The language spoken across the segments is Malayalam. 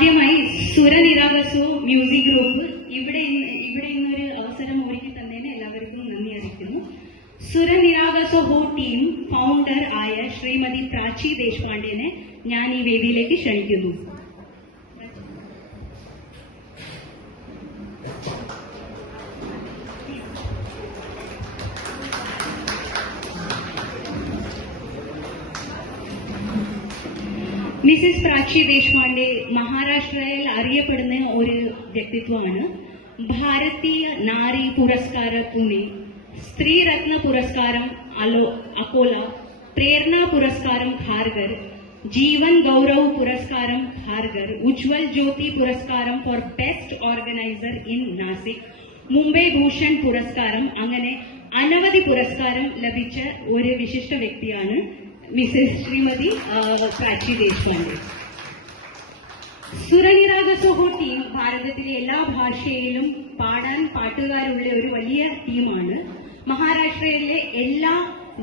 ആദ്യമായി സുരനിരാഗസു മ്യൂസിക് ഗ്രൂപ്പ് ഇവിടെ ഇന്നൊരു അവസരം ഒരുക്കി തന്നതിന് എല്ലാവർക്കും നന്ദി അറിയിക്കുന്നു. സുരനിരാഗസു ഹോ ടീം ഫൗണ്ടർ ആയ ശ്രീമതി പ്രാചി ദേശ്പാണ്ഡെനെ ഞാൻ ഈ വേദിയിലേക്ക് ക്ഷണിക്കുന്നു. മിസസ് പ്രാചി ദേശ്പാണ്ഡെ മഹാരാഷ്ട്രയിൽ അറിയപ്പെടുന്ന ഒരു വ്യക്തിത്വമാണ്. ഭാരതീയ നാരി പുരസ്കാര പുനെ, സ്ത്രീ രത്ന പുരസ്കാരം അക്കോല, പ്രേരണ പുരസ്കാരം ഖാർഗർ, ജീവൻ ഗൗരവ് പുരസ്കാരം ഖാർഗർ, ഉജ്വൽ ജ്യോതി പുരസ്കാരം for best organiser in Nashik, Mumbai Bhushan പുരസ്കാരം, അങ്ങനെ അനവധി പുരസ്കാരം ലഭിച്ച ഒരു വിശിഷ്ട വ്യക്തിയാണ് മിസസ് ശ്രീമതി പ്രാചി ദേശ്പാണ്ഡെ. സുരനിരാഗസു ഹോ ടീം ഭാരതത്തിലെ എല്ലാ ഭാഷയിലും പാടാൻ പാട്ടുകാരുള്ള ഒരു വലിയ ടീമാണ്. മഹാരാഷ്ട്രയിലെ എല്ലാ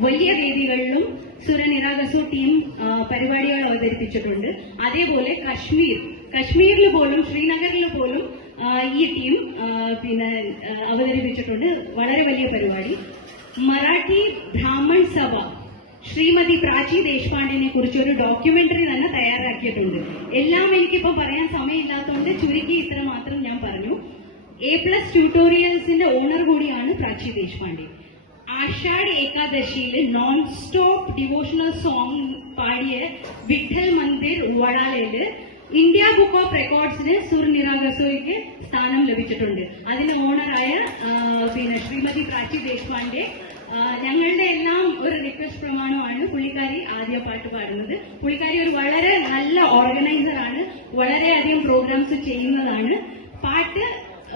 വലിയ വേദികളിലും സുരനിരാഗസു ടീം പരിപാടികൾ അവതരിപ്പിച്ചിട്ടുണ്ട്. അതേപോലെ കശ്മീരിൽ പോലും ശ്രീനഗറിൽ പോലും ഈ ടീം അവതരിപ്പിച്ചിട്ടുണ്ട്. വളരെ വലിയ പരിപാടി. മറാഠി ബ്രാഹ്മൺ സഭ ശ്രീമതി പ്രാചി ദേശ്പാണ്ഡെനെ കുറിച്ച് ഒരു ഡോക്യുമെന്ററി തന്നെ തയ്യാറാക്കിയിട്ടുണ്ട്. എല്ലാം എനിക്കിപ്പോൾ പറയാൻ സമയമില്ലാത്തതുകൊണ്ട് ചുരുക്കി ഇത്ര മാത്രം ഞാൻ പറഞ്ഞു. A+ ട്യൂട്ടോറിയൽസിന്റെ ഓണർ കൂടിയാണ് പ്രാചി ദേശ്പാണ്ഡെ. ആഷാഢ് ഏകാദശിയിൽ നോൺ സ്റ്റോപ്പ് ഡിവോഷണൽ സോങ് പാടിയ വിഠൽ മന്ദിർ വഡാലയില് ഇന്ത്യ ബുക്ക് ഓഫ് റെക്കോർഡ്സിന് സുരനിരാഗസുയ്ക്ക് സ്ഥാനം ലഭിച്ചിട്ടുണ്ട്. അതിന്റെ ഓണറായ ശ്രീമതി പ്രാചി ദേശ്പാണ്ഡെ, ഞങ്ങളുടെ എല്ലാം ഒരു റിക്വസ്റ്റ് പ്രമാണമാണ് പുള്ളിക്കാരി ആദ്യ പാട്ട് പാടുന്നത്. പുള്ളിക്കാരി ഒരു വളരെ നല്ല ഓർഗനൈസറാണ്, വളരെയധികം പ്രോഗ്രാംസ് ചെയ്യുന്നതാണ്. പാട്ട്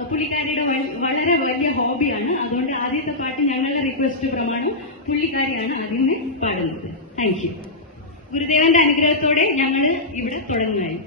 പുള്ളിക്കാരിയുടെ വളരെ വലിയ ഹോബിയാണ്. അതുകൊണ്ട് ആദ്യത്തെ പാട്ട് ഞങ്ങളുടെ റിക്വസ്റ്റ് പ്രമാണം പുള്ളിക്കാരിയാണ് ആദ്യമേ പാടുന്നത്. Thank you. ഗുരുദേവന്റെ അനുഗ്രഹത്തോടെ ഞങ്ങൾ ഇവിടെ തുടങ്ങുകയായി.